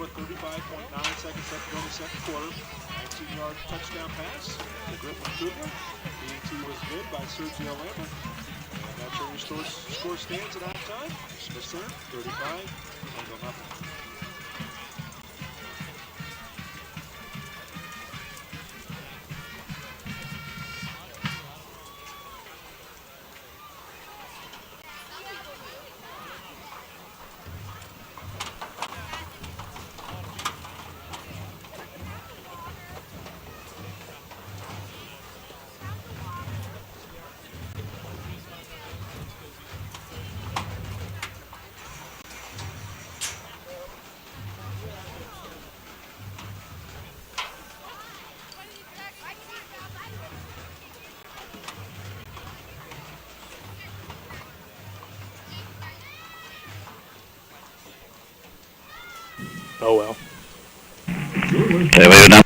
with 35.9 seconds left to go in the second quarter. 19-yard touchdown pass to Griffin Kugler. ET was bid by Sergio Lambert. And that's where your score stands at halftime. Smith Center, 35, Plainville nothing. Oh well. Hey, wait, now.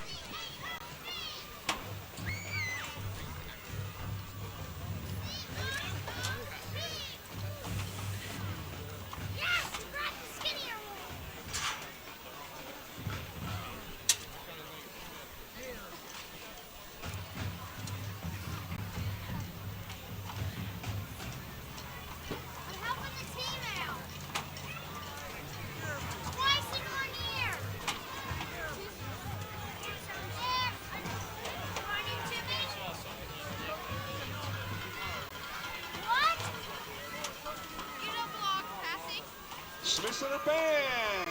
Smith Center bang!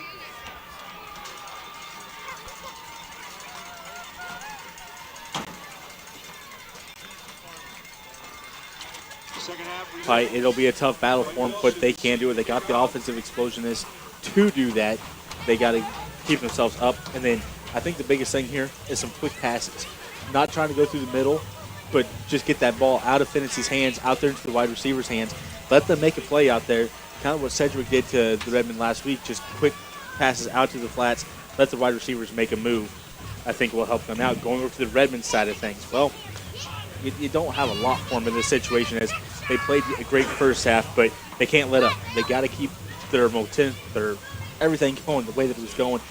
Second half. All right, it'll be a tough battle for them, but they can do it. They got the offensive explosiveness to do that. They got to keep themselves up. And then I think the biggest thing here is some quick passes. Not trying to go through the middle, but just get that ball out of Finney's hands, out there into the wide receiver's hands. Let them make a play out there. Kind of what Sedgwick did to the Redmen last week, just quick passes out to the flats, let the wide receivers make a move. I think will help them out. Going over to the Redmen side of things, well, you don't have a lot for them in this situation as they played a great first half, but they can't let up. They got to keep their momentum, their everything going the way that it was going.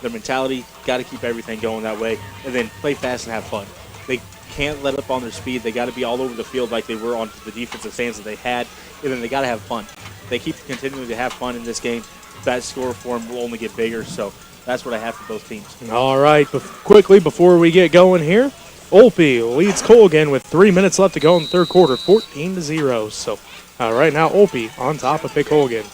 Their mentality, got to keep everything going that way, and then play fast and have fun. They can't let up on their speed. They got to be all over the field like they were on the defensive stands that they had, and then they got to have fun. They keep continuing to have fun in this game. That score for them will only get bigger, so that's what I have for both teams. All right, quickly before we get going here, Olpe leads Colgan with 3 minutes left to go in the third quarter, 14-0. So right now Olpe on top of Pick Colgan.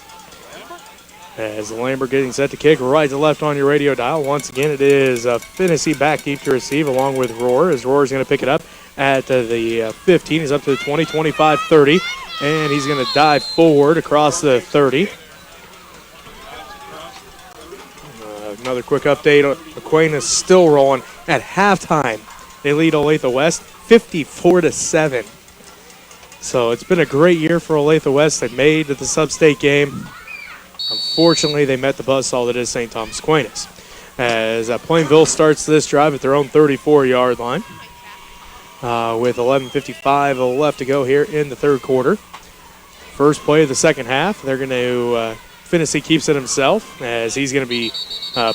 As Lambert getting set to kick right to left on your radio dial. Once again, it is Finney back deep to receive along with Rohr, as Rohr is going to pick it up at the 15. He's up to the 20, 25, 30. And he's going to dive forward across the 30. Another quick update. McQueen is still rolling at halftime. They lead Olathe West 54-7. So it's been a great year for Olathe West. They made it to the sub-state game. Unfortunately, they met the buzzsaw that is St. Thomas Aquinas. As Plainville starts this drive at their own 34-yard line. With 11:55 left to go here in the third quarter. First play of the second half. They're going to, Finney keeps it himself as he's going to be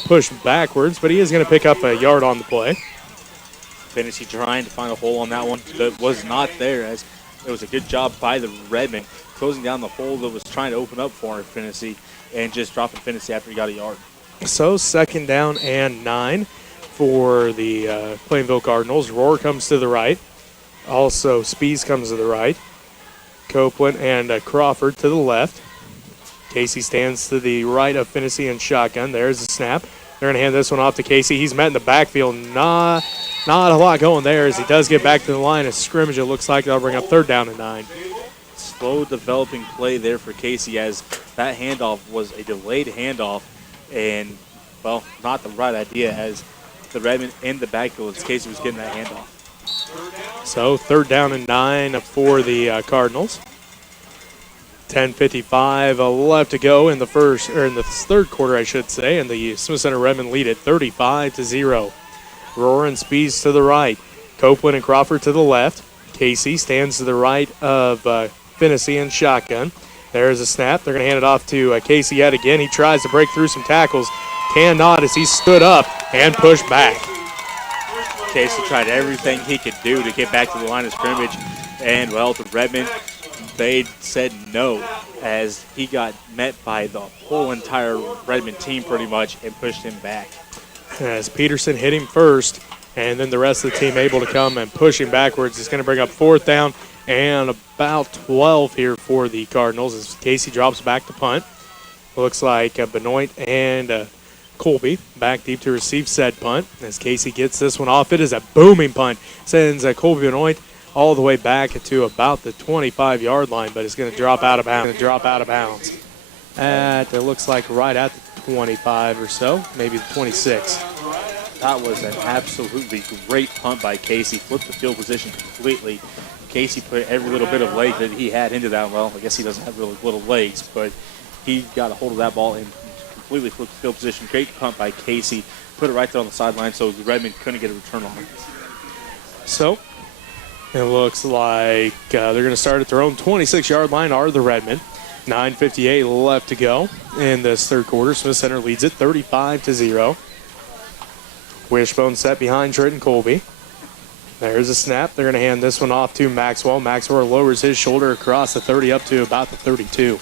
pushed backwards, but he is going to pick up a yard on the play. Finney trying to find a hole on that one that was not there, as it was a good job by the Redmen closing down the hole that was trying to open up for Finney and just dropping Finney after he got a yard. So second down and 9 for the Plainville Cardinals. Rohr comes to the right. Also, Spees comes to the right. Copeland and Crawford to the left. Casey stands to the right of Finney and shotgun. There's the snap. They're going to hand this one off to Casey. He's met in the backfield. Not a lot going there as he does get back to the line of scrimmage. It looks like they'll bring up third down and 9. Slow developing play there for Casey as that handoff was a delayed handoff and, well, not the right idea as the Redmen in the backfield as Casey was getting that handoff. So third down and 9 for the Cardinals. 10:55 left to go in the third quarter, I should say, and the Smith Center Redmen lead it 35-0. Rohr and Spees to the right. Copeland and Crawford to the left. Casey stands to the right of Finney and shotgun. There's a snap. They're going to hand it off to Casey yet again. He tries to break through some tackles. Cannot, as he stood up and pushed back. Casey tried everything he could do to get back to the line of scrimmage, and, well, the Redmen, they said no as he got met by the whole entire Redmen team pretty much and pushed him back. As Peterson hit him first, and then the rest of the team able to come and push him backwards. It's going to bring up 4th down and about 12 here for the Cardinals as Casey drops back to punt. Looks like Benoit and Colby back deep to receive said punt. As Casey gets this one off, it is a booming punt. Sends Colby Benoit all the way back to about the 25-yard line, but it's going to drop out of bounds. It looks like right at the 25 or so, maybe the 26. That was an absolutely great punt by Casey. Flipped the field position completely. Casey put every little bit of leg that he had into that. Well, I guess he doesn't have really little legs, but he got a hold of that ball and completely flipped the field position. Great punt by Casey. Put it right there on the sideline so the Redmen couldn't get a return on it. So it looks like they're going to start at their own 26-yard line, are the Redmen. 9:58 left to go in this third quarter. Smith Center leads it 35-0. Wishbone set behind Trenton Colby. There's a snap. They're going to hand this one off to Maxwell. Maxwell lowers his shoulder across the 30 up to about the 32.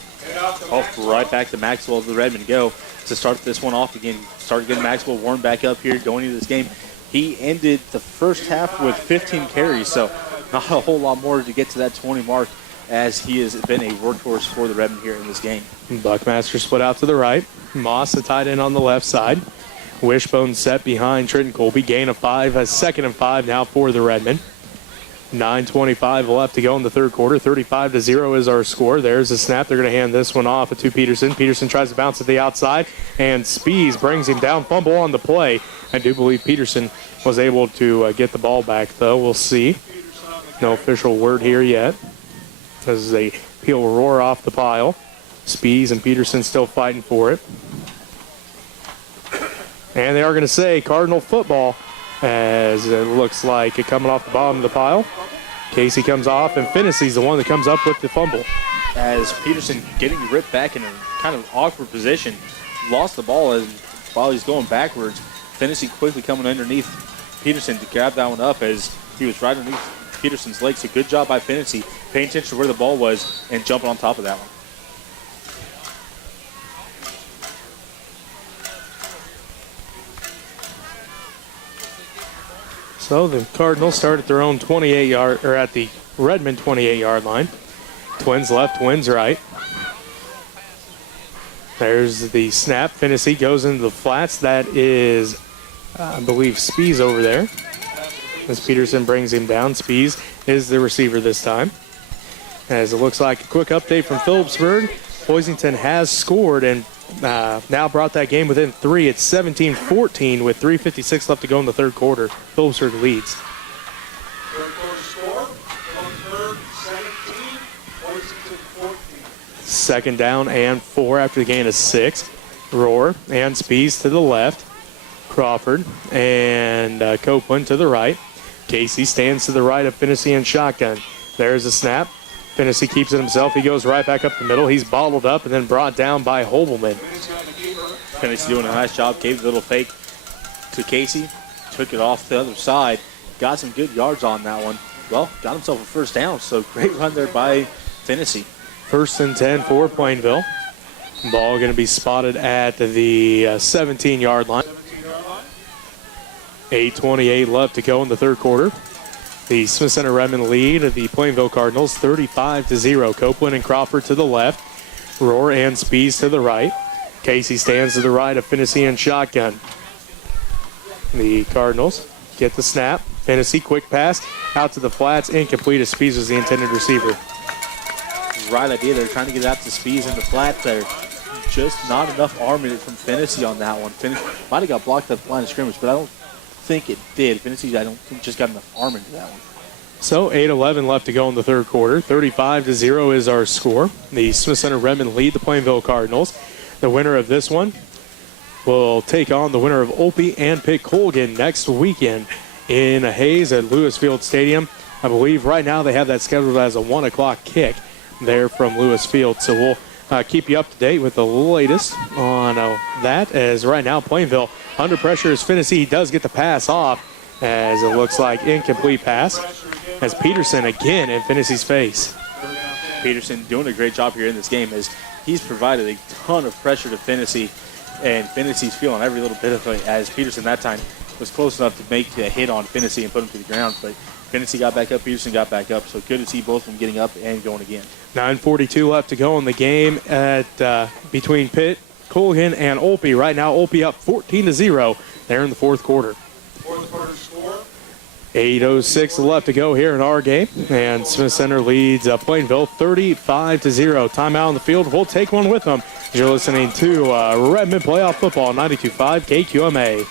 Off right back to Maxwell. The Redmen go to start this one off again. Start getting Maxwell warmed back up here going into this game. He ended the first half with 15 carries, so not a whole lot more to get to that 20 mark as he has been a workhorse for the Redmen here in this game. Buckmaster split out to the right. Moss, the tight end on the left side. Wishbone set behind Trenton Colby. Gain of 5, a 2nd and 5 now for the Redmen. 9:25 left to go in the third quarter. 35-0 is our score. There's a snap. They're going to hand this one off to Peterson. Peterson tries to bounce at the outside, and Spees brings him down. Fumble on the play. I do believe Peterson was able to get the ball back, though. We'll see. No official word here yet. As they peel roar off the pile. Spees and Peterson still fighting for it. And they are going to say Cardinal football as it looks like it coming off the bottom of the pile. Casey comes off, and Fennessy's the one that comes up with the fumble. As Peterson getting ripped back in a kind of awkward position, lost the ball as while he's going backwards. Fennessy quickly coming underneath Peterson to grab that one up as he was right underneath Peterson's legs. So good job by Fennessy, paying attention to where the ball was and jumping on top of that one. So the Cardinals start at their own 28-yard, or at the Redmen 28-yard line. Twins left, twins right. There's the snap. Fennessy goes into the flats. That is, I believe, Spees over there. As Peterson brings him down, Spees is the receiver this time. As it looks like a quick update from Phillipsburg, Boisington has scored and now brought that game within 3. It's 17-14 with 3:56 left to go in the third quarter. Phillipsburg leads. Third quarter score, third, 17, Boisington 14. 2nd down and 4 after the gain of 6. Roar and Spees to the left. Crawford and Copeland to the right. Casey stands to the right of Fennessy and shotgun. There's a snap. Fennessy keeps it himself. He goes right back up the middle. He's bottled up and then brought down by Hobelman. Fennessy doing a nice job. Gave a little fake to Casey. Took it off the other side. Got some good yards on that one. Well, got himself a first down. So great run there by Fennessy. 1st and 10 for Plainville. Ball going to be spotted at the 17-yard line. 8:28 left to go in the third quarter. The Smith Center Redmen lead the Plainville Cardinals 35-0. Copeland and Crawford to the left. Roar and Spees to the right. Casey stands to the right of Fennessy and shotgun. The Cardinals get the snap. Fennessy, quick pass out to the flats. Incomplete as Spees was the intended receiver. Right idea. They're trying to get it out to Spees in the flat there. Just not enough arm in it from Fennessy on that one. Fennessy might have got blocked at the line of scrimmage, but I don't think it did. Fennessy, I don't think, just got enough arm into that one. So 8:11 left to go in the third quarter. 35-0 is our score. The Smith Center Redmen lead the Plainville Cardinals. The winner of this one will take on the winner of Opie and Pitt Colgan next weekend in Hayes at Lewis Field Stadium. I believe right now they have that scheduled as a 1 o'clock kick there from Lewis Field. So we'll keep you up to date with the latest on that, as right now Plainville under pressure as Finney. He does get the pass off, as it looks like incomplete pass, as Peterson again in Finney's face. Peterson doing a great job here in this game, as he's provided a ton of pressure to Finney, and Finney's feeling every little bit of it, as Peterson that time was close enough to make a hit on Finney and put him to the ground, but Finney got back up, Peterson got back up, so good to see both of them getting up and going again. 9:42 left to go in the game at between Pitt, Colgan, and Olpe. Right now, Olpe up 14-0 there in the fourth quarter. Fourth quarter score. 8:06 left to go here in our game, and Smith Center leads Plainville 35-0. Timeout on the field. We'll take one with them. You're listening to Redmen Playoff Football 92.5 KQMA.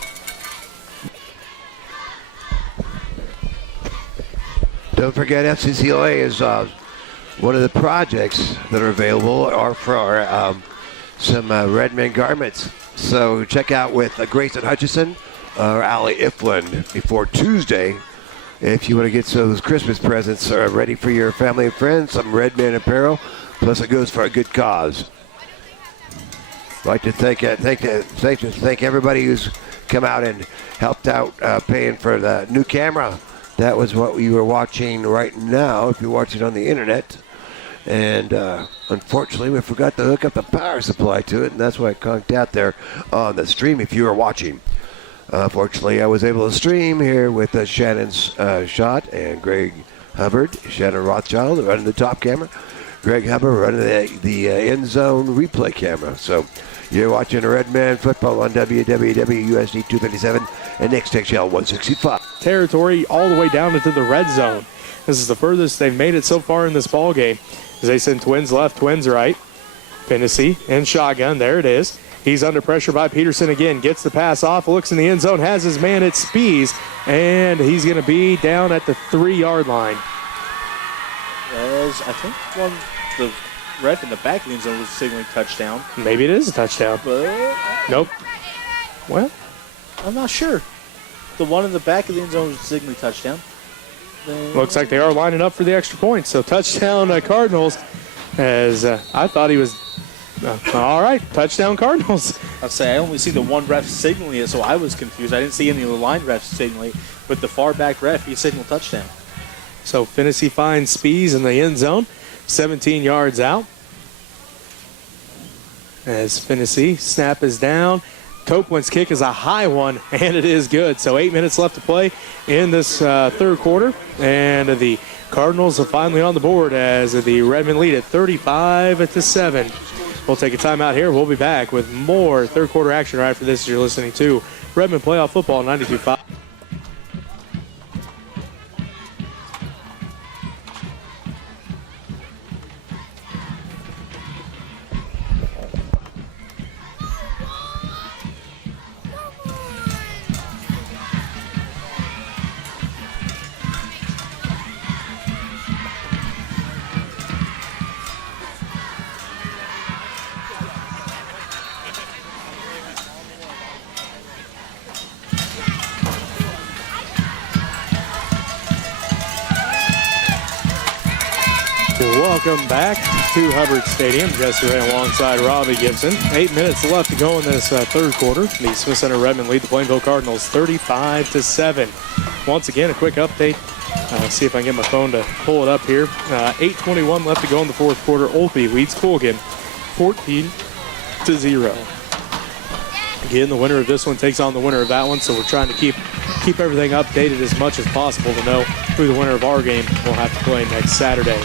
Don't forget, FCCLA is one of the projects that are available are for some Redmen garments. So check out with Grayson Hutchison or Allie Iflin before Tuesday if you want to get those Christmas presents ready for your family and friends. Some Redmen apparel, plus it goes for a good cause. I'd like to thank everybody who's come out and helped out paying for the new camera. That was what you were watching right now, if you're watching on the internet. And unfortunately, we forgot to hook up the power supply to it, and that's why it conked out there on the stream if you were watching. Fortunately, I was able to stream here with Shannon's shot and Greg Hubbard, Shannon Rothschild running the top camera, Greg Hubbard running the end zone replay camera. So you're watching Redmen football on WWWUSD 237 and XXL 165. Territory all the way down into the red zone. This is the furthest they've made it so far in this ball game. As they send twins left, twins right. Finney and shotgun. There it is. He's under pressure by Peterson again. Gets the pass off. Looks in the end zone. Has his man at Spees. And he's going to be down at the 3-yard line. As I think the ref in the back of the end zone was signaling touchdown. Maybe it is a touchdown. But nope. Well, I'm not sure. The one in the back of the end zone was signaling touchdown. Looks like they are lining up for the extra point. So touchdown Cardinals, as I thought he was. All right, touchdown Cardinals. I'll say I only see the one ref signaling it, so I was confused. I didn't see any of the line refs signaling, but the far back ref, he signaled touchdown. So Finney finds Spees in the end zone, 17 yards out. As Finney, snap is down. Copeland's kick is a high one, and it is good. So 8 minutes left to play in this third quarter, and the Cardinals are finally on the board as the Redmen lead at 35-7. We'll take a timeout here. We'll be back with more third quarter action right after this. You're listening to Redmen Playoff Football 92.5. Welcome back to Hubbard Stadium. Jesse Ray alongside Robbie Gibson. 8 minutes left to go in this third quarter. The Smith Center Redmen lead the Plainville Cardinals 35-7. Once again, a quick update. See if I can get my phone to pull it up here. 8:21 left to go in the fourth quarter. Olpe leads Colgan 14-0. Again, the winner of this one takes on the winner of that one, so we're trying to keep everything updated as much as possible to know who the winner of our game will have to play next Saturday.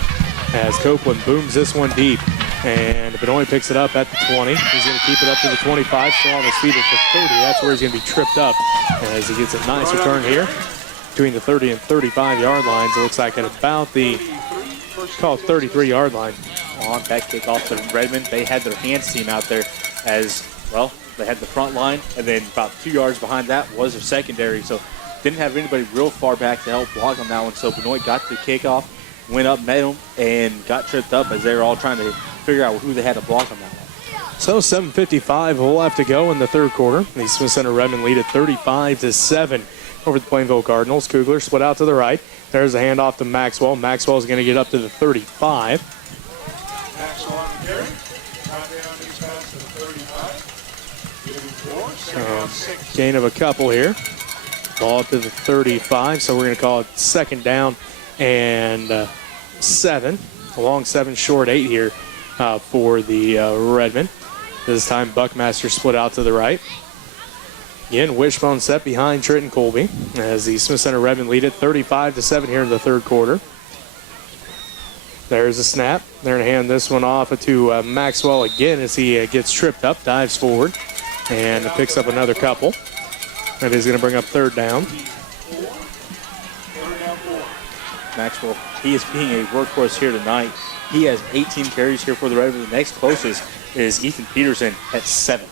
As Copeland booms this one deep, and Benoit picks it up at the 20. He's going to keep it up to the 25, still on his feet at the 30. That's where he's going to be tripped up as he gets a nice return here between the 30 and 35-yard lines. It looks like at about the 33-yard line. On that kickoff for Redmen, they had their hands team out there as, well, they had the front line, and then about 2 yards behind that was their secondary. So didn't have anybody real far back to help block on that one. So Benoit got the kickoff, went up, met him, and got tripped up as they were all trying to figure out who they had to block on that one. So 7:55 will have to go in the third quarter. The Smith Center Redmen lead at 35-7 over the Plainville Cardinals. Kugler split out to the right. There's a handoff to Maxwell. Maxwell's going to get up to the 35. Maxwell on the carry. Gain of a couple here. Ball up to the 35, so we're going to call it second down and 7. A long 7, short 8 here for the Redmen. This time Buckmaster split out to the right. Again, wishbone set behind Trenton Colby as the Smith Center Redmen lead it 35-7 here in the third quarter. There's a snap. They're going to hand this one off to Maxwell again as he gets tripped up, dives forward, and picks up another couple. That is going to bring up third down. Maxwell, he is being a workhorse here tonight. He has 18 carries here for the Redmen. The next closest is Ethan Peterson at 7.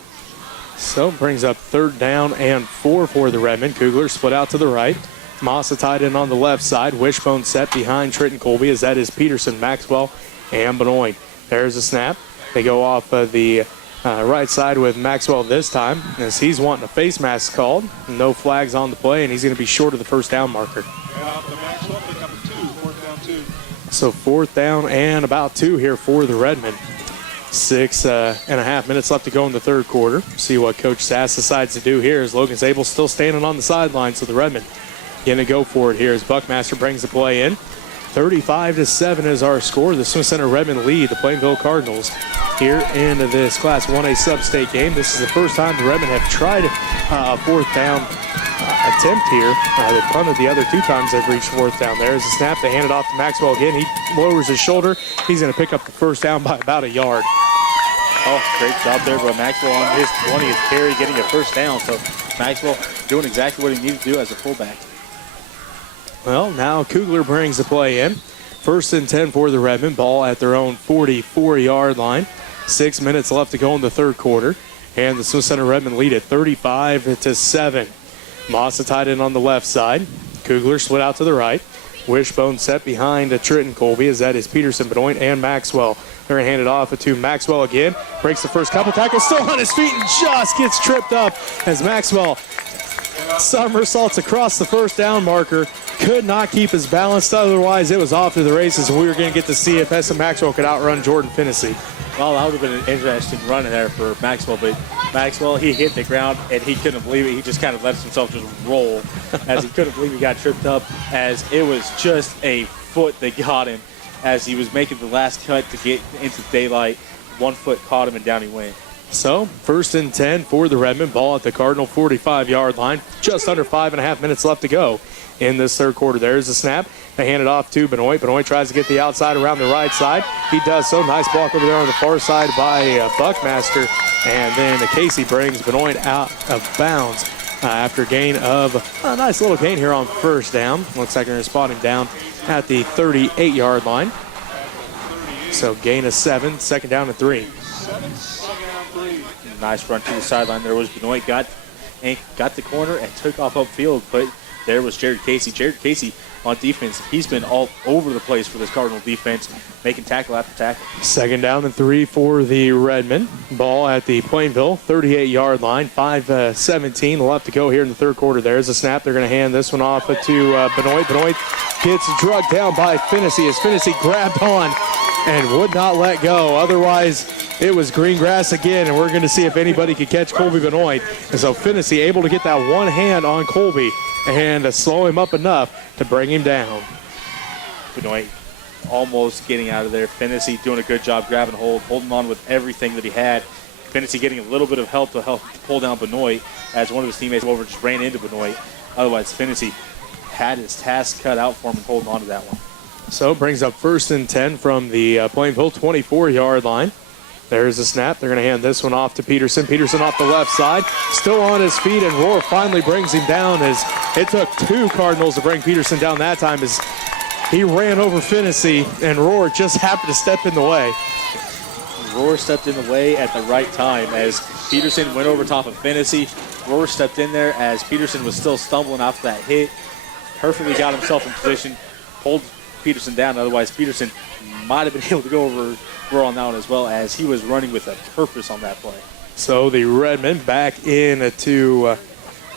So brings up third down and 4 for the Redmen. Kugler split out to the right. Massa tied in on the left side. Wishbone set behind Trenton Colby as that is Peterson, Maxwell, and Benoit. There's a snap. They go off the right side with Maxwell this time as he's wanting a face mask called. No flags on the play, and he's going to be short of the first down marker. The Maxwell pick up a 2, fourth down 2. So fourth down and about 2 here for the Redmen. 6.5 minutes left to go in the third quarter. See what Coach Sass decides to do here as Logan Zabel still standing on the sideline. So the Redmen going to go for it here as Buckmaster brings the play in. 35-7 is our score. The Smith Center Redmen lead the Plainville Cardinals here in this Class 1A sub-state game. This is the first time the Redmen have tried a fourth down attempt here. They punted the other 2 times they've reached fourth down. There's a snap. They hand it off to Maxwell again. He lowers his shoulder. He's going to pick up the first down by about a yard. Oh, great job there by Maxwell on his 20th carry, getting a first down. So Maxwell doing exactly what he needed to do as a fullback. Well, now Kugler brings the play in. First and 10 for the Redmen. Ball at their own 44-yard line. 6 minutes left to go in the third quarter. And the Smith Center Redmen lead at 35-7. Massa tied in on the left side. Kugler split out to the right. Wishbone set behind Trenton Colby as that is Peterson, Benoit, and Maxwell. They're going to hand it off to Maxwell again. Breaks the first couple tackles, still on his feet and just gets tripped up as Maxwell somersaults across the first down marker. Could not keep his balance, otherwise it was off to the races, and we were going to get to see if Essa Maxwell could outrun Jordan Finnessy. Well, that would have been an interesting run there for Maxwell, but Maxwell, he hit the ground, and he couldn't believe it. He just kind of let himself just roll as he couldn't believe he got tripped up, as it was just a foot that got him as he was making the last cut to get into daylight. 1 foot caught him, and down he went. So, first and 10 for the Redmen. Ball at the Cardinal 45-yard line. Just under 5.5 minutes left to go in this third quarter. There's the snap. They hand it off to Benoit. Benoit tries to get the outside around the right side. He does so. Nice block over there on the far side by Buckmaster. And then Casey brings Benoit out of bounds after gain of a nice little gain here on first down. Looks like they're going to spot him down at the 38-yard line. So gain of 7, second down and 3. Nice run to the sideline. There was Benoit got the corner and took off upfield, but there was Jared Casey. Jared Casey on defense, he's been all over the place for this Cardinal defense, making tackle after tackle. Second down and 3 for the Redmen. Ball at the Plainville 38-yard line. 5:17 left to go here in the third quarter. There's a snap. They're going to hand this one off to Benoit. Benoit gets drugged down by Finnessy as Finnessy grabbed on and would not let go. Otherwise, it was green grass again, and we're going to see if anybody could catch Colby Benoit. And so Finnessy able to get that one hand on Colby and slow him up enough to bring him down. Benoit almost getting out of there. Finnessy doing a good job grabbing hold, holding on with everything that he had. Finnessy getting a little bit of help to help pull down Benoit as one of his teammates over just ran into Benoit. Otherwise, Finnessy had his task cut out for him and holding on to that one. So brings up first and 10 from the Plainville 24-yard line. There's a snap. They're going to hand this one off to Peterson. Peterson off the left side. Still on his feet, and Rohr finally brings him down as it took 2 Cardinals to bring Peterson down that time as he ran over Finnessy, and Rohr just happened to step in the way. Rohr stepped in the way at the right time as Peterson went over top of Finnessy. Rohr stepped in there as Peterson was still stumbling after that hit. Perfectly got himself in position, pulled Peterson down. Otherwise, Peterson might have been able to go over Rohr on that one as well, as he was running with a purpose on that play. So the Redmen back into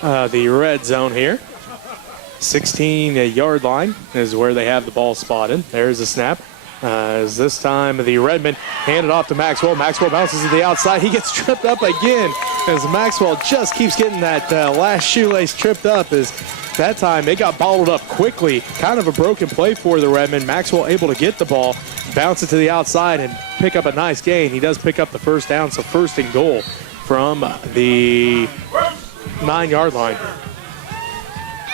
the red zone here. 16-yard line is where they have the ball spotted. There's a snap. As this time the Redmen hand it off to Maxwell. Maxwell bounces to the outside. He gets tripped up again as Maxwell just keeps getting that last shoelace tripped up. As that time it got bottled up quickly. Kind of a broken play for the Redmen. Maxwell able to get the ball, bounce it to the outside, and pick up a nice gain. He does pick up the first down, so first and goal from the 9-yard line.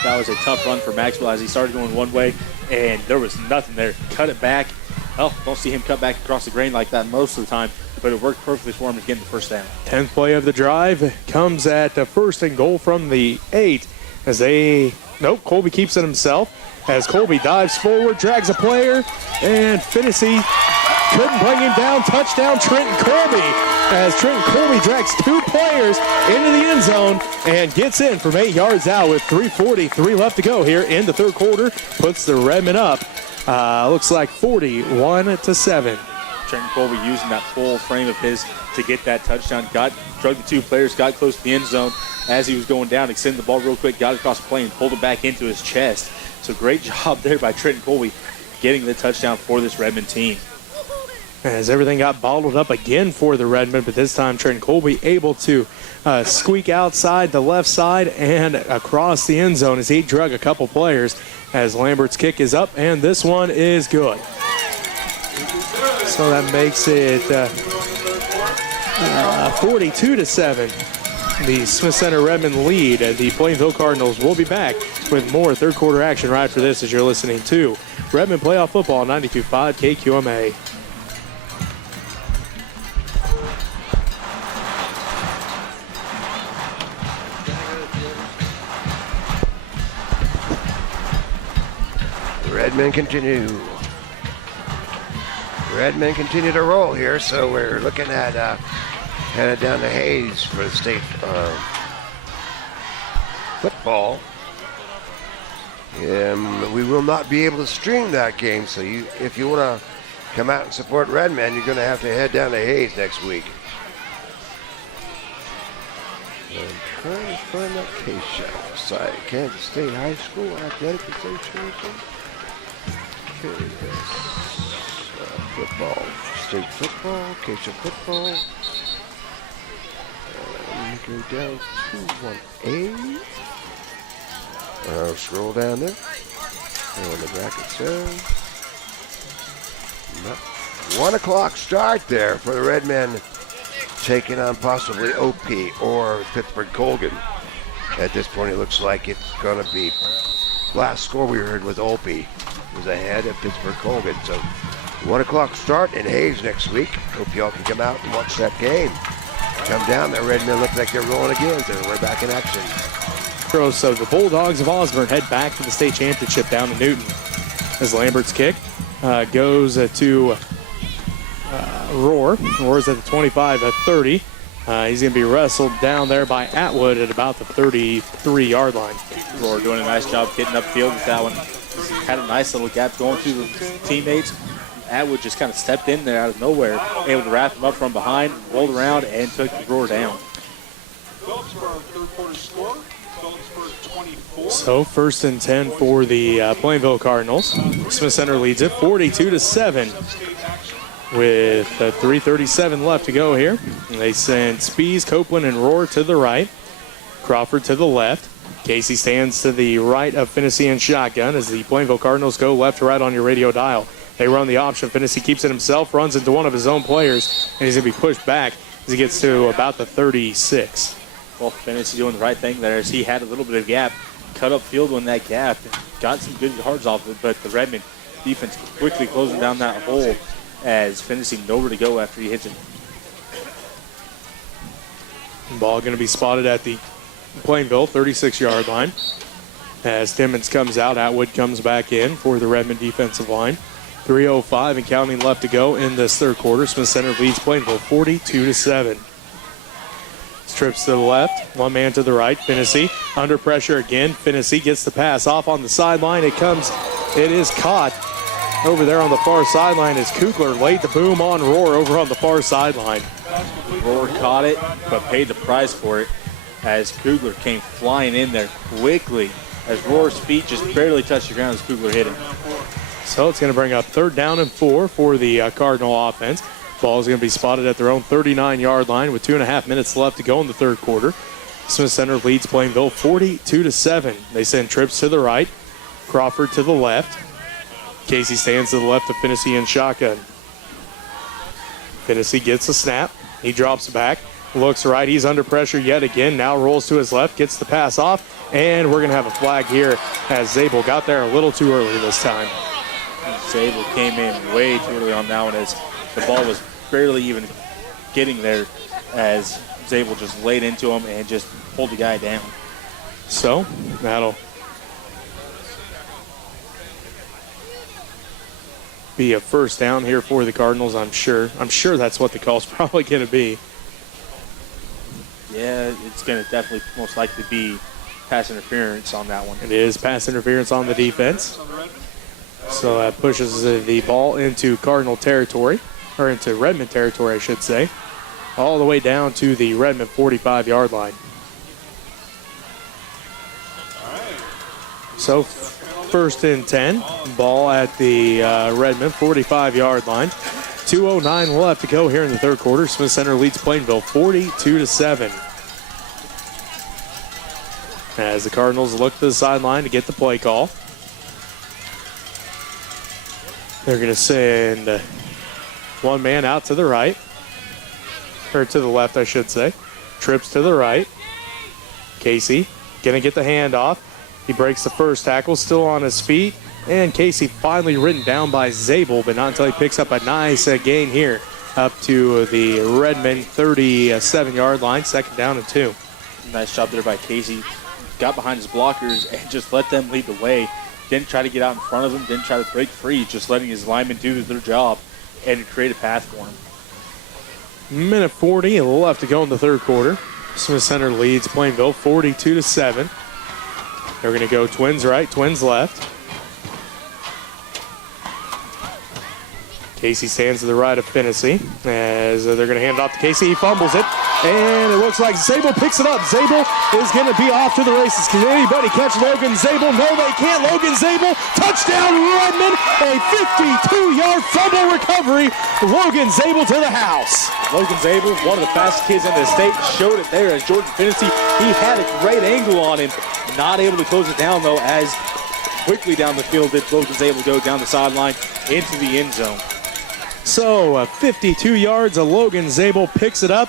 That was a tough run for Maxwell as he started going one way, and there was nothing there. Cut it back. Oh, don't see him cut back across the grain like that most of the time, but it worked perfectly for him to get the first down. 10th play of the drive comes at first and goal from the 8 as Colby keeps it himself as Colby dives forward, drags a player, and Finney couldn't bring him down. Touchdown, Trenton Colby, as Trenton Colby drags 2 players into the end zone and gets in from 8 yards out with 3:43 left to go here in the third quarter. Puts the Redmen up, looks like 41-7. Trenton Colby using that full frame of his to get that touchdown. Drug the 2 players, got close to the end zone as he was going down, extended the ball real quick, got across the plane, pulled it back into his chest. So great job there by Trenton Colby getting the touchdown for this Redmen team. As everything got bottled up again for the Redmen, but this time Trenton Colby able to squeak outside the left side and across the end zone as he drug a couple players as Lambert's kick is up, and this one is good. So that makes it 42-7. The Smith Center Redmen lead. The Plainville Cardinals will be back with more third quarter action right after this as you're listening to Redmen Playoff Football 92.5 KQMA. Redmen continue to roll here, so we're looking at headed down to Hayes for the state football. We will not be able to stream that game, so if you want to come out and support Redmen, you're going to have to head down to Hayes next week. I'm trying to find that case shop site. Kansas State High School Athletic Association. Okay, football, state football, Acacia football. Go down to 1A. Scroll down there. And on the bracket says 1 o'clock start there for the Redmen, taking on possibly OP or Pittsburgh Colgan. At this point, it looks like it's going to be. Last score we heard was OP was ahead of Pittsburgh Colgan. So 1 o'clock start in Hayes next week. Hope y'all can come out and watch that game. Come down there, Redmen look like they're rolling again, so we're back in action. So the Bulldogs of Osborne head back to the state championship down to Newton. As Lambert's kick goes to Rohr. Rohr's at the 25-30. He's going to be wrestled down there by Atwood at about the 33-yard line. Rohr doing a nice job getting upfield with that one. Had a nice little gap going through the teammates. Atwood just kind of stepped in there out of nowhere, able to wrap him up from behind, rolled around, and took Rohr down. Phillipsburg, third quarter score. Phillipsburg 24. So first and 10 for the Plainville Cardinals. Smith Center leads it 42-7 with 3:37 left to go here. And they send Spees, Copeland, and Rohr to the right. Crawford to the left. Casey stands to the right of Finney in shotgun as the Plainville Cardinals go left to right on your radio dial. They run the option. Finney keeps it himself, runs into one of his own players, and he's going to be pushed back as he gets to about the 36. Well, Finney doing the right thing there as he had a little bit of gap, cut up field on that gap, and got some good yards off of it, but the Redmen defense quickly closing down that hole as Finney nowhere to go after he hits it. Ball going to be spotted at the Plainville 36-yard line. As Timmons comes out, Atwood comes back in for the Redmen defensive line. 3:05 and counting left to go in this third quarter. Smith Center leads Plainville 42-7. Trips to the left, one man to the right. Finney under pressure again. Finney gets the pass off on the sideline. It is caught over there on the far sideline as Kugler laid the boom on Rohr over on the far sideline. Rohr caught it, but paid the price for it as Kugler came flying in there quickly as Rohr's feet just barely touched the ground as Kugler hit him. So it's going to bring up 3rd down and 4 for the Cardinal offense. Ball is going to be spotted at their own 39-yard line with 2.5 minutes left to go in the third quarter. Smith Center leads Plainville 42-7. They send trips to the right, Crawford to the left. Casey stands to the left of Finney in shotgun. Finney gets the snap. He drops back, looks right. He's under pressure yet again. Now rolls to his left, gets the pass off, and we're going to have a flag here as Zabel got there a little too early this time. Zabel came in way too early on that one as the ball was barely even getting there as Zabel just laid into him and just pulled the guy down. So that'll be a first down here for the Cardinals, I'm sure. I'm sure that's what the call's probably going to be. Yeah, it's going to definitely most likely be pass interference on that one. It is pass interference on the defense. So that pushes the ball into Cardinal territory, or into Redmen territory, I should say, all the way down to the Redmen 45-yard line. So 1st and 10, ball at the Redmen 45-yard line. 2:09 left to go here in the third quarter. Smith Center leads Plainville 42-7. As the Cardinals look to the sideline to get the play call. They're going to send one man out to the right, or to the left, I should say. Trips to the right. Casey going to get the handoff. He breaks the first tackle, still on his feet. And Casey finally written down by Zabel, but not until he picks up a nice gain here up to the Redmen 37-yard line, 2nd down and 2. Nice job there by Casey. Got behind his blockers and just let them lead the way. Didn't try to get out in front of them, didn't try to break free, just letting his linemen do their job and create a path for him. Minute 40 left to go in the third quarter. Smith Center leads Plainville 42-7. They're going to go twins right, twins left. Casey stands to the right of Finney as they're going to hand it off to Casey. He fumbles it, and it looks like Zabel picks it up. Zabel is going to be off to the races. Can anybody catch Logan Zabel? No, they can't. Logan Zabel, touchdown Redmen, a 52-yard fumble recovery. Logan Zabel to the house. Logan Zabel, one of the fastest kids in the state, showed it there as Jordan Finney. He had a great angle on him. Not able to close it down, though, as quickly down the field did Logan Zabel go down the sideline into the end zone. So 52 yards, Logan Zabel picks it up,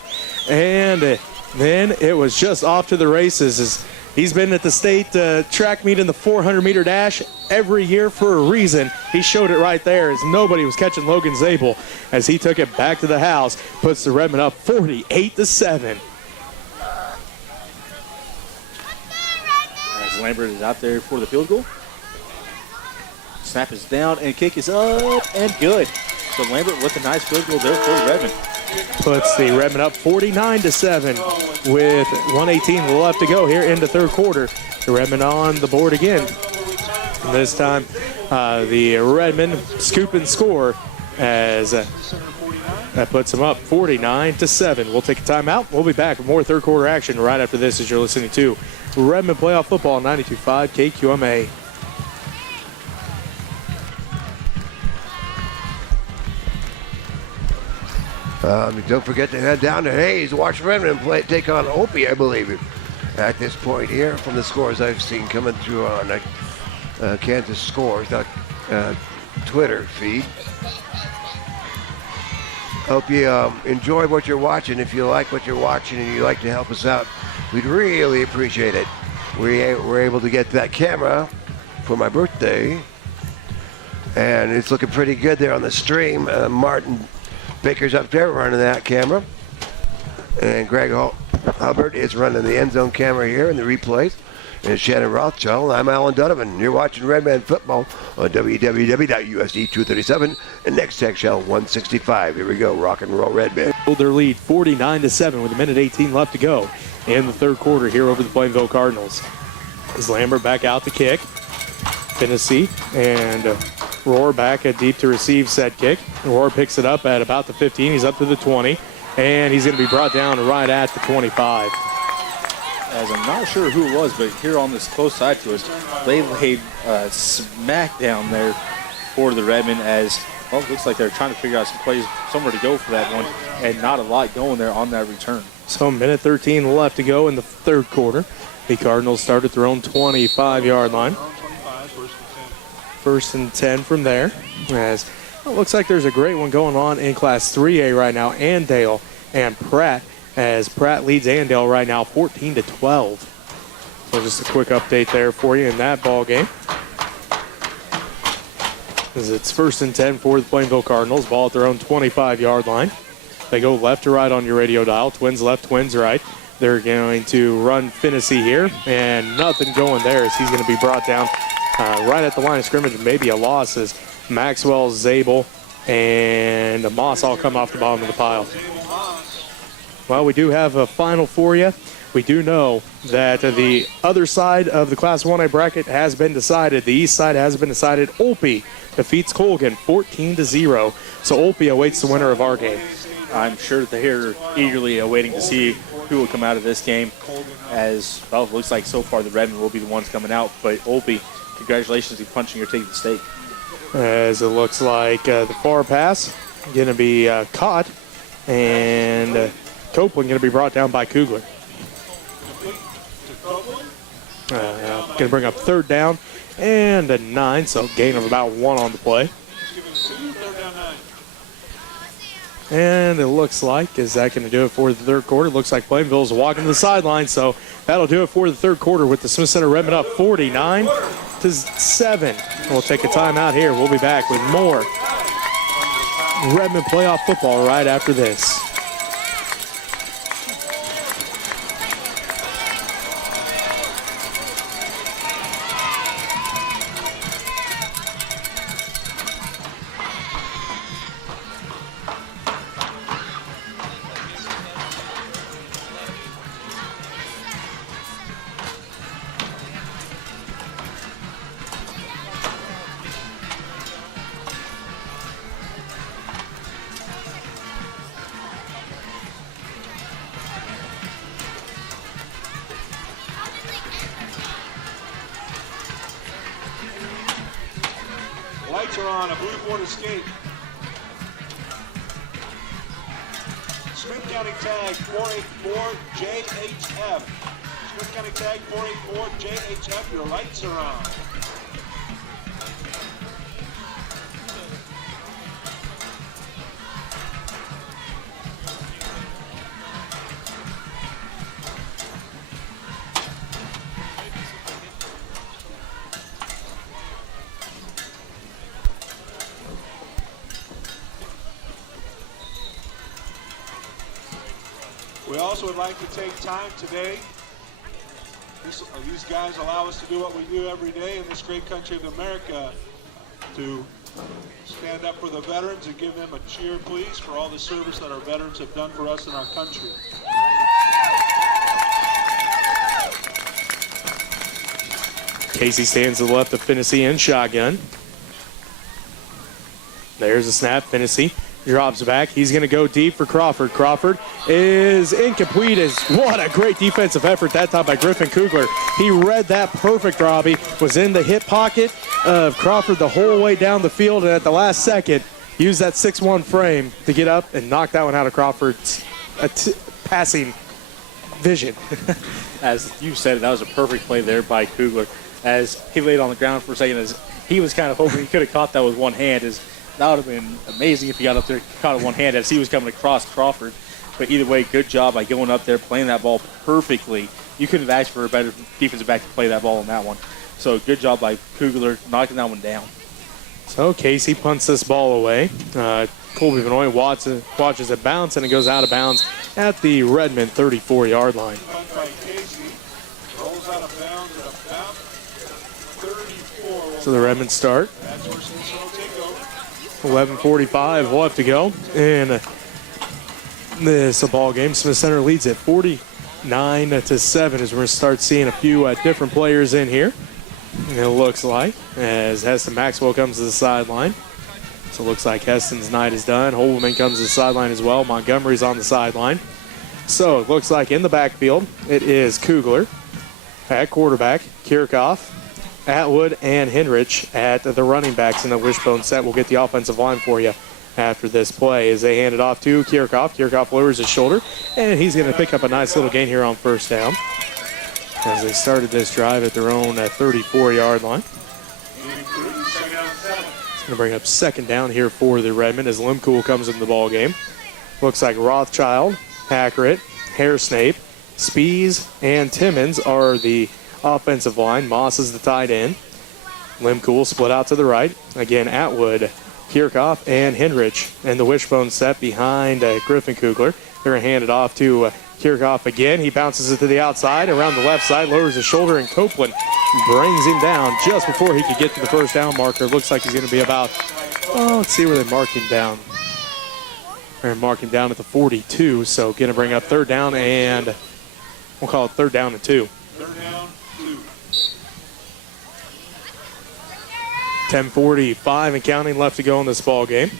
and then it was just off to the races. He's been at the state track meet in the 400-meter dash every year for a reason. He showed it right there as nobody was catching Logan Zabel as he took it back to the house, puts the Redmen up 48-7. As Lambert is out there for the field goal. Snap is down and kick is up and good. So Lambert with a nice field goal there for the Redmen. Puts the Redmen up 49-7 with 1:18 left to go here in the third quarter. The Redmen on the board again. And this time the Redmen scoop and score as that puts them up 49-7. We'll take a timeout. We'll be back with more third quarter action right after this as you're listening to Redmen Playoff Football 92.5 KQMA. Don't forget to head down to Hayes, watch Redmen take on Opie, I believe, at this point here from the scores I've seen coming through on Kansas Scores Twitter feed. Hope you enjoy what you're watching. If you like what you're watching and you'd like to help us out, we'd really appreciate it. We were able to get that camera for my birthday, and it's looking pretty good there on the stream. Martin Baker's up there running that camera, and Greg Hubbard is running the end zone camera here in the replays. And Shannon Rothschild. I'm Alan Donovan. You're watching Redmen Football on WWW.USD 237 and Next Tech Shell 165. Here we go, rock and roll Redmen. Hold their lead 49-7 with 1:18 left to go in the third quarter here over the Plainville Cardinals. Is Lambert back out to kick. Finney and Rohr back at deep to receive said kick. Rohr picks it up at about the 15. He's up to the 20, and he's going to be brought down right at the 25. As I'm not sure who it was, but here on this close side to us, they laid smack down there for the Redmen as, well, it looks like they're trying to figure out some plays, somewhere to go for that one, and not a lot going there on that return. So minute 13 left to go in the third quarter. The Cardinals start at their own 25-yard line. First and 10 from there. As it looks like there's a great one going on in Class 3A right now. Andale and Pratt, as Pratt leads Andale right now 14-12. So just a quick update there for you in that ball game. As it's first and 10 for the Plainville Cardinals. Ball at their own 25-yard line. They go left to right on your radio dial. Twins left, twins right. They're going to run Finney here, and nothing going there as he's going to be brought down right at the line of scrimmage. Maybe a loss as Maxwell, Zabel, and Moss all come off the bottom of the pile. Well, we do have a final for you. We do know that the other side of the Class 1A bracket has been decided. The east side has been decided. Olpe defeats Colgan 14-0. So Olpe awaits the winner of our game. I'm sure they're eagerly awaiting to see who will come out of this game. As, well, it looks like so far the Redmen will be the ones coming out. But Olpe, congratulations on punching your ticket to state. As it looks like the far pass going to be caught. And Copeland going to be brought down by Kugler. Going to bring up third down and a 9, so gain of about 1 on the play. And it looks like, is that going to do it for the third quarter? It looks like Plainville's walking to the sideline, so that'll do it for the third quarter with the Smith Center Redmen up 49-7. We'll take a timeout here. We'll be back with more Redmen playoff football right after this. Lights are on, a blue board escape. Smith County tag 484JHF. Smith County tag 484JHF, your lights are on. We also would like to take time today. These guys allow us to do what we do every day in this great country of America, to stand up for the veterans and give them a cheer, please, for all the service that our veterans have done for us in our country. Casey stands to the left of Finney in shotgun. There's a snap. Finney drops back. He's going to go deep for Crawford. Crawford is incomplete. What a great defensive effort that time by Griffin Kugler. He read that perfect, Robbie. Was in the hip pocket of Crawford the whole way down the field, and at the last second, used that 6'1" frame to get up and knock that one out of Crawford's passing vision. As you said, that was a perfect play there by Kugler. As he laid on the ground for a second, as he was kind of hoping he could have caught that with one hand. That would have been amazing if he got up there and caught it with one hand as he was coming across Crawford. But either way, good job by going up there, playing that ball perfectly. You couldn't have asked for a better defensive back to play that ball on that one. So good job by Kugler knocking that one down. So Casey punts this ball away. Colby Benoit watches it bounce, and it goes out of bounds at the Redmen 34-yard line. Punt by Casey. Rolls out of bounds at about 34. So the Redmen start. That's where Smith will take over. 11:45 left to go in this ball game. Smith Center leads at 49-7 as we're going to start seeing a few different players in here. And it looks like as Heston Maxwell comes to the sideline. So it looks like Heston's night is done. Holman comes to the sideline as well. Montgomery's on the sideline. So it looks like in the backfield it is Kugler at quarterback, Kirchhoff Atwood and Henrich at the running backs in the wishbone set. We'll get the offensive line for you after this play as they hand it off to Kirchhoff. Kirchhoff lowers his shoulder, and he's going to pick up a nice little gain here on first down as they started this drive at their own 34-yard line. It's going to bring up second down here for the Redmen as Limcool comes into the ball game. Looks like Rothschild, Hackett, Hairsnape, Spees, and Timmons are the offensive line. Moss is the tight end. Limcool split out to the right. Again, Atwood, Kirchhoff, and Henrich in the wishbone set behind Griffin Kugler. They're going to hand it off to Kirchhoff again. He bounces it to the outside, around the left side, lowers his shoulder, and Copeland brings him down just before he could get to the first down marker. Looks like he's going to be about, let's see where they mark him down. They're marking down at the 42, so going to bring up third down, and we'll call it third down and 2. Third down, 2. 10:45 and counting left to go in this ball game.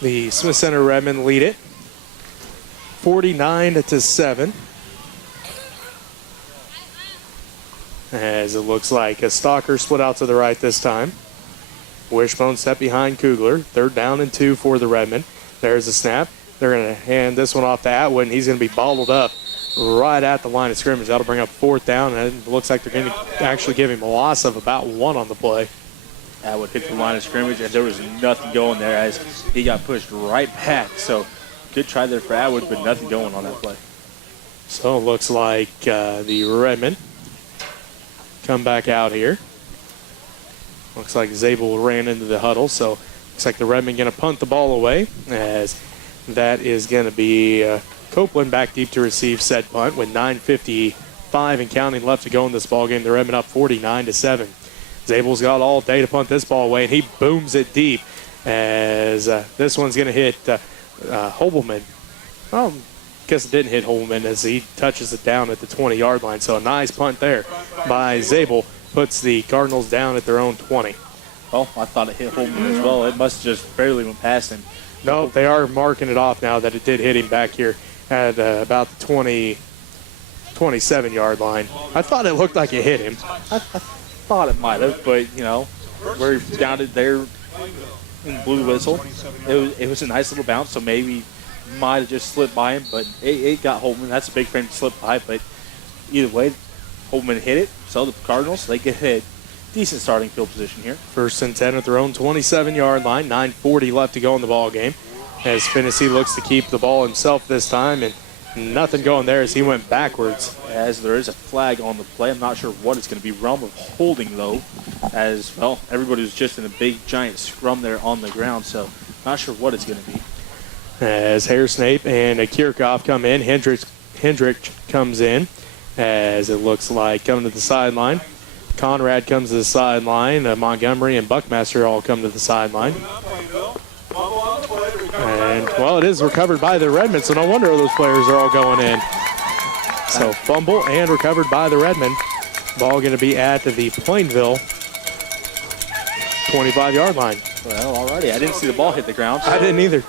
The Smith Center Redmen lead it 49-7. As it looks like a Stalker split out to the right this time. Wishbone set behind Kugler. Third down and 2 for the Redmen. There's the snap. They're going to hand this one off to Atwood, and he's going to be bottled up right at the line of scrimmage. That'll bring up fourth down, and it looks like they're going to actually give him a loss of about 1 on the play. Atwood hit the line of scrimmage, and there was nothing going there as he got pushed right back. So good try there for Atwood, but nothing going on that play. So it looks like the Redmen come back out here. Looks like Zabel ran into the huddle, so looks like the Redmen going to punt the ball away, as that is going to be Copeland back deep to receive said punt with 9:55 and counting left to go in this ball game. The Redmen up 49-7. Zabel's got all day to punt this ball away, and he booms it deep as this one's going to hit Hobelman. Well, I guess it didn't hit Hobelman as he touches it down at the 20-yard line. So a nice punt there by Zabel puts the Cardinals down at their own 20. Well, I thought it hit Hobelman as well. It must have just barely went past him. No, they are marking it off now that it did hit him back here at about the 27-yard line. I thought it looked like it hit him. I thought it might have, but, we're down there in blue whistle. It was a nice little bounce, so maybe might have just slipped by him, but it got Holman. That's a big frame to slip by, but either way, Holman hit it, so the Cardinals, they get hit. Decent starting field position here. First and 10 at their own 27-yard line. 9:40 left to go in the ball game as Finnessy looks to keep the ball himself this time, and nothing going there as he went backwards. As there is a flag on the play. I'm not sure what it's going to be. Realm of holding, though, as, well, everybody was just in a big, giant scrum there on the ground, so not sure what it's going to be. As Hairsnape and Kirchhoff come in, Hendrick comes in as it looks like coming to the sideline. Conrad comes to the sideline. Montgomery and Buckmaster all come to the sideline. And, well, it is recovered by the Redmen, so no wonder those players are all going in. So fumble and recovered by the Redmen. Ball going to be at the Plainville 25-yard line. Well, alrighty. I didn't see the ball hit the ground. So I didn't either.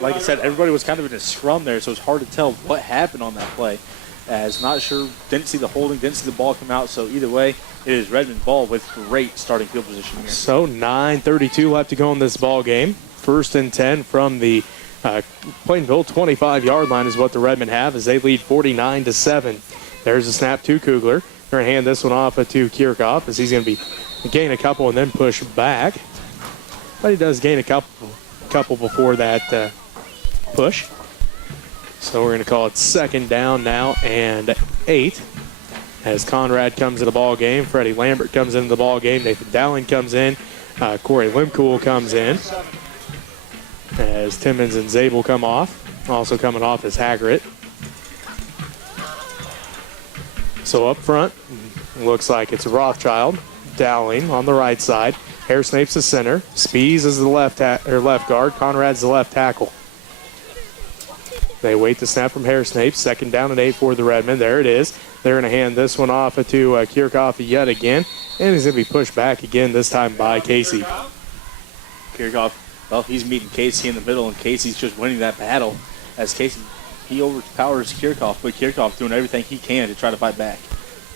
Like I said, everybody was kind of in a scrum there, so it's hard to tell what happened on that play. As not sure, didn't see the holding, didn't see the ball come out. So either way, it is Redmond ball with great starting field position here. So 9:32 left to go in this ball game. First and 10 from the Plainville 25-yard line is what the Redmen have as they lead 49-7. There's a snap to Kugler. They're going to hand this one off to Kirchhoff as he's going to be gain a couple and then push back. But he does gain a couple before that push. So we're going to call it second down now and 8. As Conrad comes to the ball game, Freddie Lambert comes into the ball game, Nathan Dowling comes in, Corey Limcool comes in. As Timmons and Zabel come off. Also coming off is Haggart. So up front, looks like it's Rothschild, Dowling on the right side. Hairsnape's the center. Spees is the left guard. Conrad's the left tackle. They wait the snap from Hairsnape. Second down and 8 for the Redmen. There it is. They're going to hand this one off to Kirchhoff yet again. And he's going to be pushed back again, this time by Casey. Kirchhoff, well, he's meeting Casey in the middle, and Casey's just winning that battle. As Casey, he overpowers Kirchhoff, but Kirchhoff doing everything he can to try to fight back.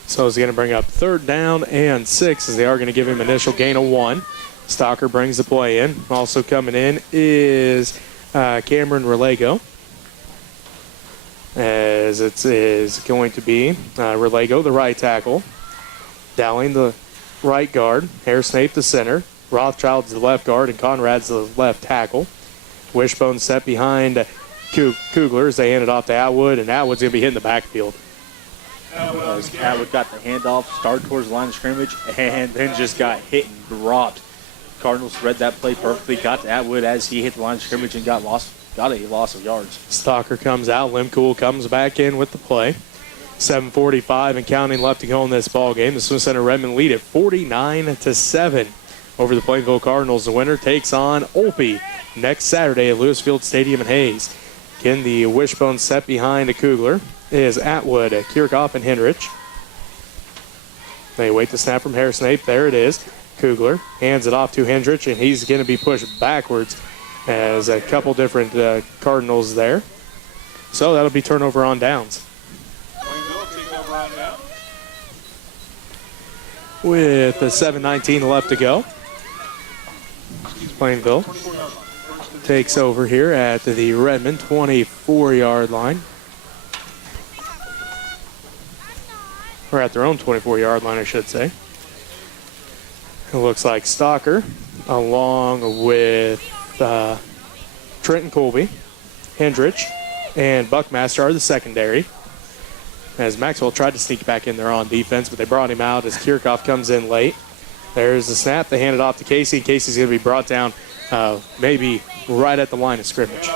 So it's going to bring up 3rd down and 6 as they are going to give him initial gain of 1. Stalker brings the play in. Also coming in is Cameron Relego. As it is going to be Relego, the right tackle. Dowling, the right guard. Hairsnape, the center. Rothschild's the left guard, and Conrad's the left tackle. Wishbone set behind Kugler as they hand it off to Atwood, and Atwood's going to be hitting the backfield. As Atwood got the handoff, started towards the line of scrimmage, and then just got hit and dropped. Cardinals read that play perfectly, got to Atwood as he hit the line of scrimmage and got a loss of yards. Stalker comes out. Limcool comes back in with the play. 7:45 and counting left to go in this ball game. The Smith Center Redmen lead at 49-7 over the Plainville Cardinals. The winner takes on Olpe next Saturday at Lewis Field Stadium in Hayes. Again, the wishbone set behind a Kugler is Atwood, Kirchhoff, and Henrich. They wait the snap from Hairsnape. There it is. Kugler hands it off to Hendrich, and he's going to be pushed backwards as a couple different Cardinals there. So that'll be turnover on downs. Plainville take over on down. With the 7:19 left to go, Plainville takes over here at the Redmen 24-yard line. Or at their own 24-yard line, I should say. It looks like Stalker, along with Trenton Colby, Hendrich, and Buckmaster are the secondary. As Maxwell tried to sneak back in there on defense, but they brought him out as Kirchhoff comes in late. There's the snap. They hand it off to Casey. Casey's going to be brought down maybe right at the line of scrimmage.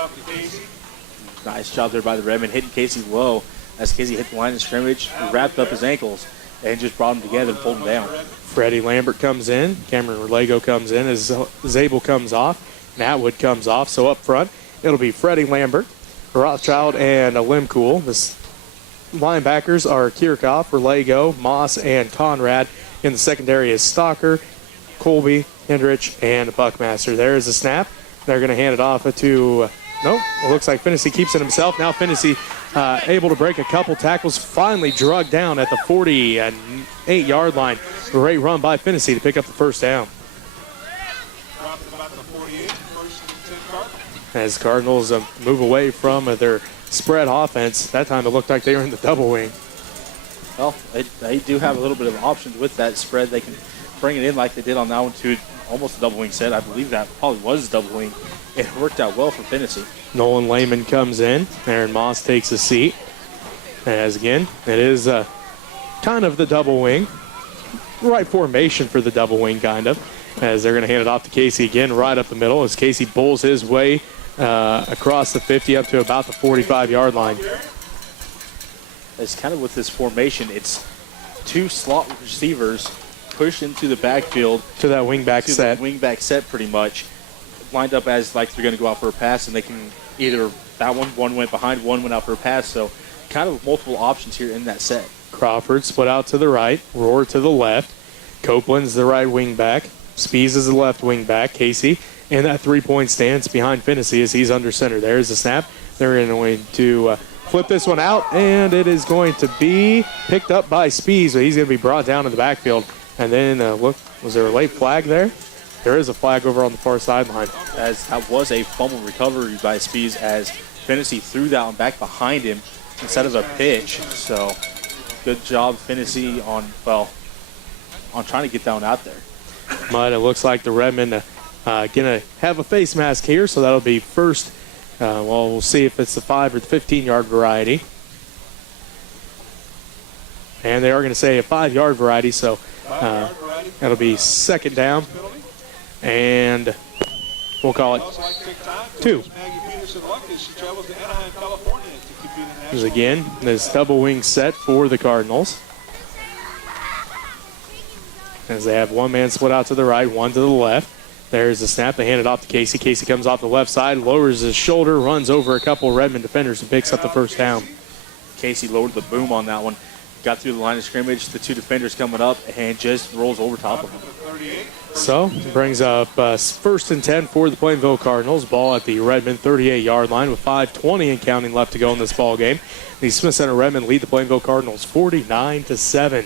Nice job there by the Redmen, hitting Casey low as Casey hit the line of scrimmage, wrapped up his ankles, and just brought him together and pulled him down. Freddie Lambert comes in. Cameron Relego comes in as Zabel comes off. And Atwood comes off. So up front, it'll be Freddie Lambert, Rothschild, and Limcool. The linebackers are Kirchhoff, Relego, Moss, and Conrad. In the secondary is Stalker, Colby, Hendrich, and Buckmaster. There's the snap. They're going to hand it off to, nope, it looks like Finney keeps it himself. Now Finney able to break a couple tackles, finally drugged down at the 48-yard line. Great run by Finney to pick up the first down. As Cardinals move away from their spread offense, that time it looked like they were in the double wing. Well, they do have a little bit of options with that spread. They can bring it in like they did on that one to almost a double wing set. I believe that probably was a double wing. It worked out well for Finney. Nolan Lehman comes in. Aaron Moss takes a seat. As again, it is kind of the double wing. Right formation for the double wing, kind of. As they're going to hand it off to Casey again, right up the middle, as Casey bowls his way across the 50 up to about the 45-yard line. It's kind of with this formation, it's two slot receivers pushed into the backfield. To that wingback set. The wingback set pretty much. Lined up as like they're going to go out for a pass, and they can either that one went behind, one went out for a pass. So kind of multiple options here in that set. Crawford split out to the right, Rohr to the left. Copeland's the right wingback. Spees is the left wingback. Casey in that three-point stance behind Finney as he's under center. There's the snap. They're going to flip this one out, and it is going to be picked up by Spees, but he's going to be brought down to the backfield. And then, look, was there a late flag there? There is a flag over on the far sideline. As that was a fumble recovery by Spees as Finney threw that one back behind him instead of a pitch. So good job, Finney, on trying to get that one out there. But it looks like the Redmen going to have a face mask here, so that'll be first. We'll see if it's the 5 or the 15-yard variety. And they are going to say a 5-yard variety, so it'll be second down. And we'll call it 2. There's again this double wing set for the Cardinals. As they have one man split out to the right, one to the left. There's the snap. They hand it off to Casey. Casey comes off the left side, lowers his shoulder, runs over a couple of Redmen defenders and picks up the first down. Casey lowered the boom on that one. Got through the line of scrimmage, the two defenders coming up, and just rolls over top of them. So, brings up first and 10 for the Plainville Cardinals. Ball at the Redmen 38-yard line with 5:20 and counting left to go in this ball game. The Smith Center Redmen lead the Plainville Cardinals 49-7.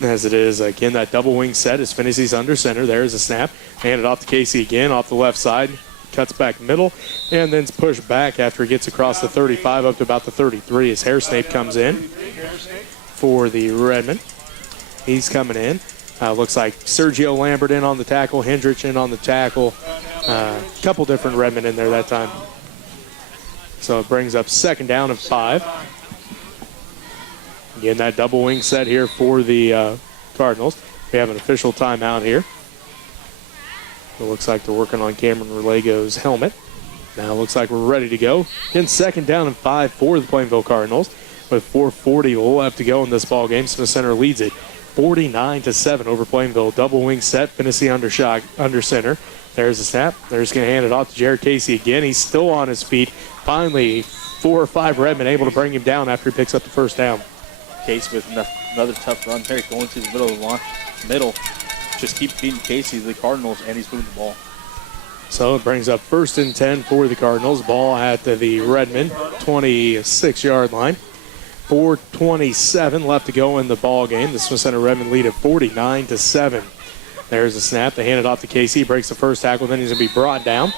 as it is. Again, that double wing set is Finney's under center. There's a snap. Handed off to Casey again off the left side. Cuts back middle and then's pushed back after he gets across the 35 up to about the 33 as Hairsnape comes in for the Redmen. He's coming in. Looks like Sergio Lambert in on the tackle, Hendrich in on the tackle. A couple different Redmen in there that time. So it brings up 2nd down and 5. Again, that double wing set here for the Cardinals. We have an official timeout here. It looks like they're working on Cameron Relago's helmet. Now it looks like we're ready to go. Again, 2nd down and 5 for the Plainville Cardinals. With 4:40 left to go in this ball game, Smith Center leads it 49-7 over Plainville. Double wing set, Finney under center. There's a snap. They're just going to hand it off to Jared Casey again. He's still on his feet. Finally, 4 or 5 Redmen able to bring him down after he picks up the 1st down. Casey with another tough run there, going to the middle of the line. Just keep feeding Casey the Cardinals, and he's moving the ball. So it brings up 1st and 10 for the Cardinals. Ball at the Redmen 26-yard line. 4:27 left to go in the ball game. The Smith Center Redmen lead at 49-7. There's a snap. They hand it off to Casey. He breaks the first tackle. Then he's going to be brought down.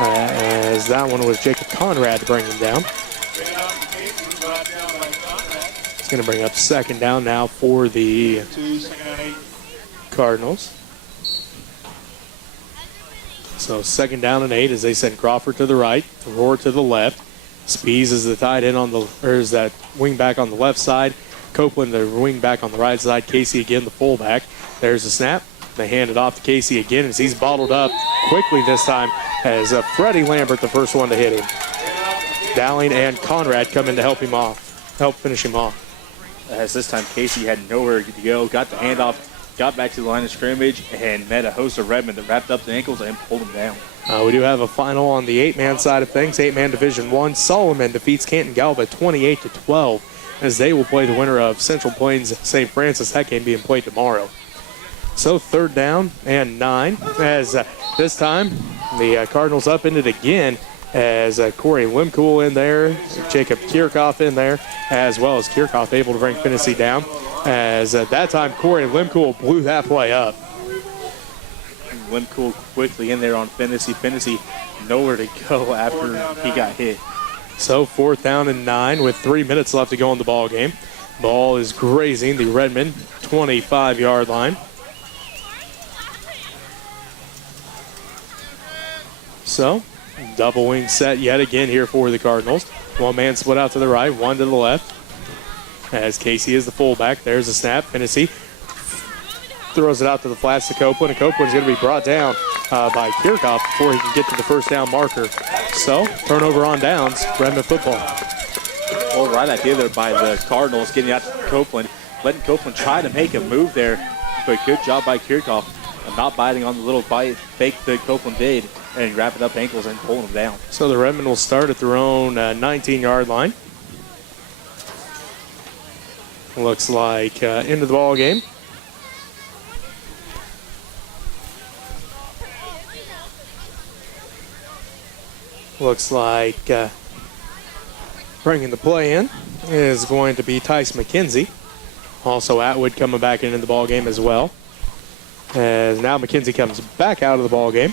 As that one was Jacob Conrad to bring him down. It's going to bring up 2nd down now for the Cardinals. So 2nd down and 8 as they send Crawford to the right, Rohr to the left. Spees is the tight end is that wing back on the left side. Copeland, the wing back on the right side. Casey again, the fullback. There's a snap. They hand it off to Casey again as he's bottled up quickly this time as Freddie Lambert, the first one to hit him. Dowling and Conrad come in to help finish him off. As this time Casey had nowhere to go, got the handoff, got back to the line of scrimmage, and met a host of Redmen that wrapped up the ankles and pulled him down. We do have a final on the 8-man side of things. 8-man Division I. Solomon defeats Canton Galva 28-12 as they will play the winner of Central Plains St. Francis. That game being played tomorrow. So 3rd down and 9 as this time the Cardinals up in it again as Corey Limcool in there, Jacob Kirchhoff in there, as well as Kirchhoff able to bring Finney down. As at that time, Corey Limcool blew that play up. Limcool quickly in there on Finney. Finney nowhere to go after he got hit. So 4th down and 9 with 3 minutes left to go in the ball game. Ball is grazing the Redmen 25-yard line. So, double wing set yet again here for the Cardinals. One man split out to the right, one to the left. As Casey is the fullback, there's a snap. Finney throws it out to the flats to Copeland, and Copeland's going to be brought down by Kirchhoff before he can get to the 1st down marker. So, turnover on downs, Redmen football. All right idea there by the Cardinals, getting out to Copeland, letting Copeland try to make a move there, but good job by Kirchhoff of not biting on the little bite fake that Copeland did, and wrapping up ankles and pulling them down. So the Redmen will start at their own 19-yard line. Looks like into the ball game. Looks like bringing the play in is going to be Tice McKenzie. Also Atwood coming back into the ball game as well. As now McKenzie comes back out of the ball game.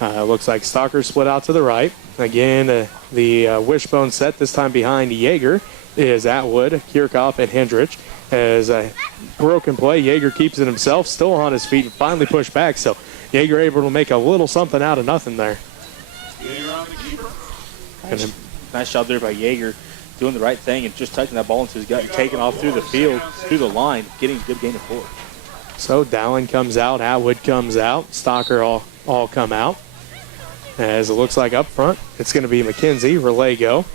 Looks like Stalker split out to the right. Again, the wishbone set, this time behind Yeager, is Atwood, Kirchhoff, and Hendrich. As a broken play, Yeager keeps it himself, still on his feet, and finally pushed back. So Yeager able to make a little something out of nothing there. Nice job there by Yeager, doing the right thing and just tucking that ball into his gut and taking off through the field, through the line, getting a good gain of 4. So Dowling comes out, Atwood comes out, Stalker all come out. As it looks like up front, it's going to be McKenzie, Relago,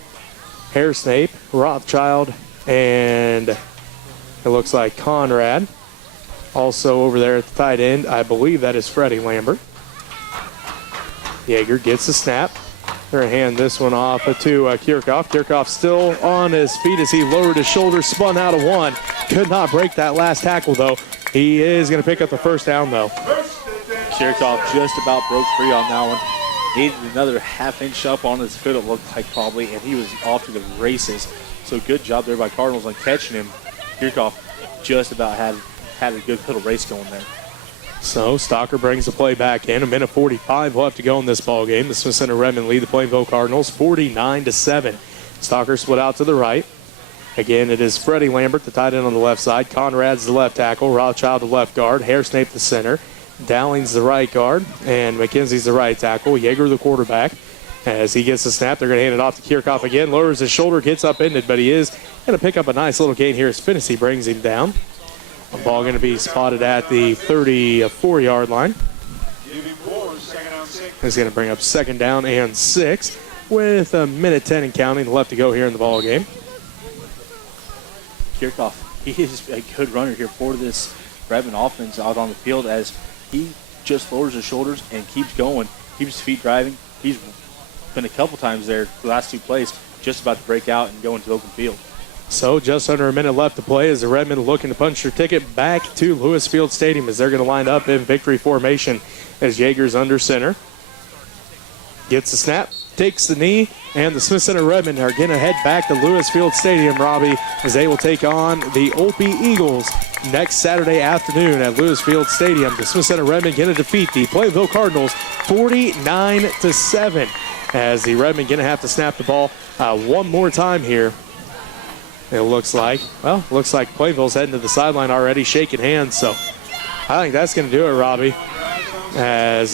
Hairsnape, Rothschild, and it looks like Conrad. Also over there at the tight end, I believe that is Freddie Lambert. Yeager gets the snap. They're going to hand this one off to Kirchhoff. Kirchhoff still on his feet as he lowered his shoulder, spun out of one. Could not break that last tackle, though. He is going to pick up the 1st down, though. Kirchhoff just about broke free on that one. Needed another half-inch up on his foot, it looked like probably, and he was off to the races. So good job there by Cardinals on catching him. Kirchhoff just about had a good little race going there. So Stalker brings the play back in. 1:45 left to go in this ball game. The Smith Center Redmen lead the Plainville Cardinals 49-7. Stalker split out to the right. Again, it is Freddie Lambert, the tight end on the left side. Conrad's the left tackle. Rothschild the left guard. Hairsnape the center. Dowling's the right guard. And McKenzie's the right tackle. Yeager the quarterback. As he gets the snap, they're going to hand it off to Kirchhoff again. Lowers his shoulder, gets upended, but he is going to pick up a nice little gain here as Finney brings him down. The ball going to be spotted at the 34-yard line. He's going to bring up 2nd down and 6 with 1:10 and counting left to go here in the ball game. Kirchhoff, he is a good runner here for this Redmen offense out on the field as he just lowers his shoulders and keeps going, keeps his feet driving. He's been a couple times there the last 2 plays, just about to break out and go into the open field. So just under a minute left to play as the Redmen looking to punch their ticket back to Lewis Field Stadium as they're going to line up in victory formation as Yeager's under center. Gets the snap, takes the knee, and the Smith Center Redmen are going to head back to Lewis Field Stadium, Robbie, as they will take on the Opie Eagles next Saturday afternoon at Lewis Field Stadium. The Smith Center Redmen going to defeat the Plainville Cardinals 49-7 as the Redmen going to have to snap the ball one more time here. It looks like Plainville's heading to the sideline already, shaking hands. So I think that's going to do it, Robbie, as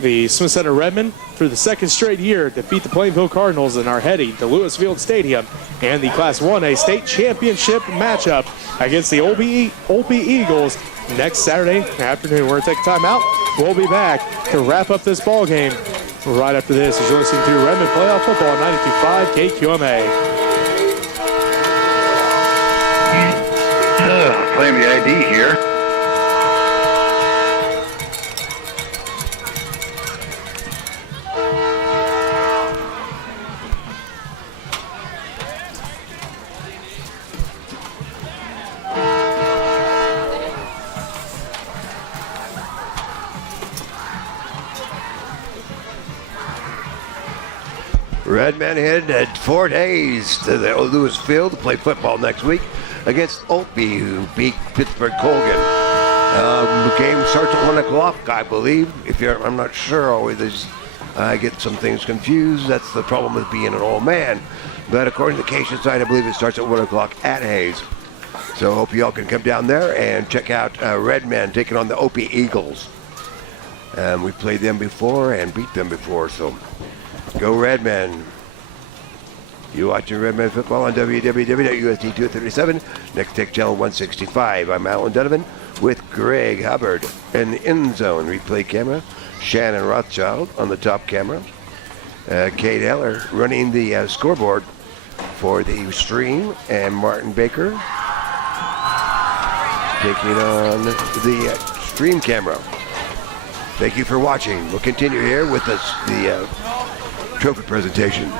the Smith Center Redmen, for the 2nd straight year, defeat the Plainville Cardinals and are heading to Lewis Field Stadium and the Class 1A state championship matchup against the Opie Eagles next Saturday afternoon. We're going to take a timeout. We'll be back to wrap up this ball game right after this as you're listening to Redmen Playoff Football on 92.5 KQMA. Playing the ID here. Redmen headed at 4 days to the Lewis Field to play football next week against Opie, who beat Pittsburgh Colgan. The game starts at 1 o'clock, I believe. I'm not sure always. I get some things confused. That's the problem with being an old man. But according to the Cation site, I believe it starts at 1 o'clock at Hayes. So hope you all can come down there and check out Redmen taking on the Opie Eagles. We played them before and beat them before, so go Redmen. You're watching Redmen football on WWW.USD 237, Next Tech Channel 165. I'm Alan Donovan with Greg Hubbard in the end zone replay camera. Shannon Rothschild on the top camera. Kate Eller running the scoreboard for the stream, and Martin Baker taking on the stream camera. Thank you for watching. We'll continue here with the trophy presentation.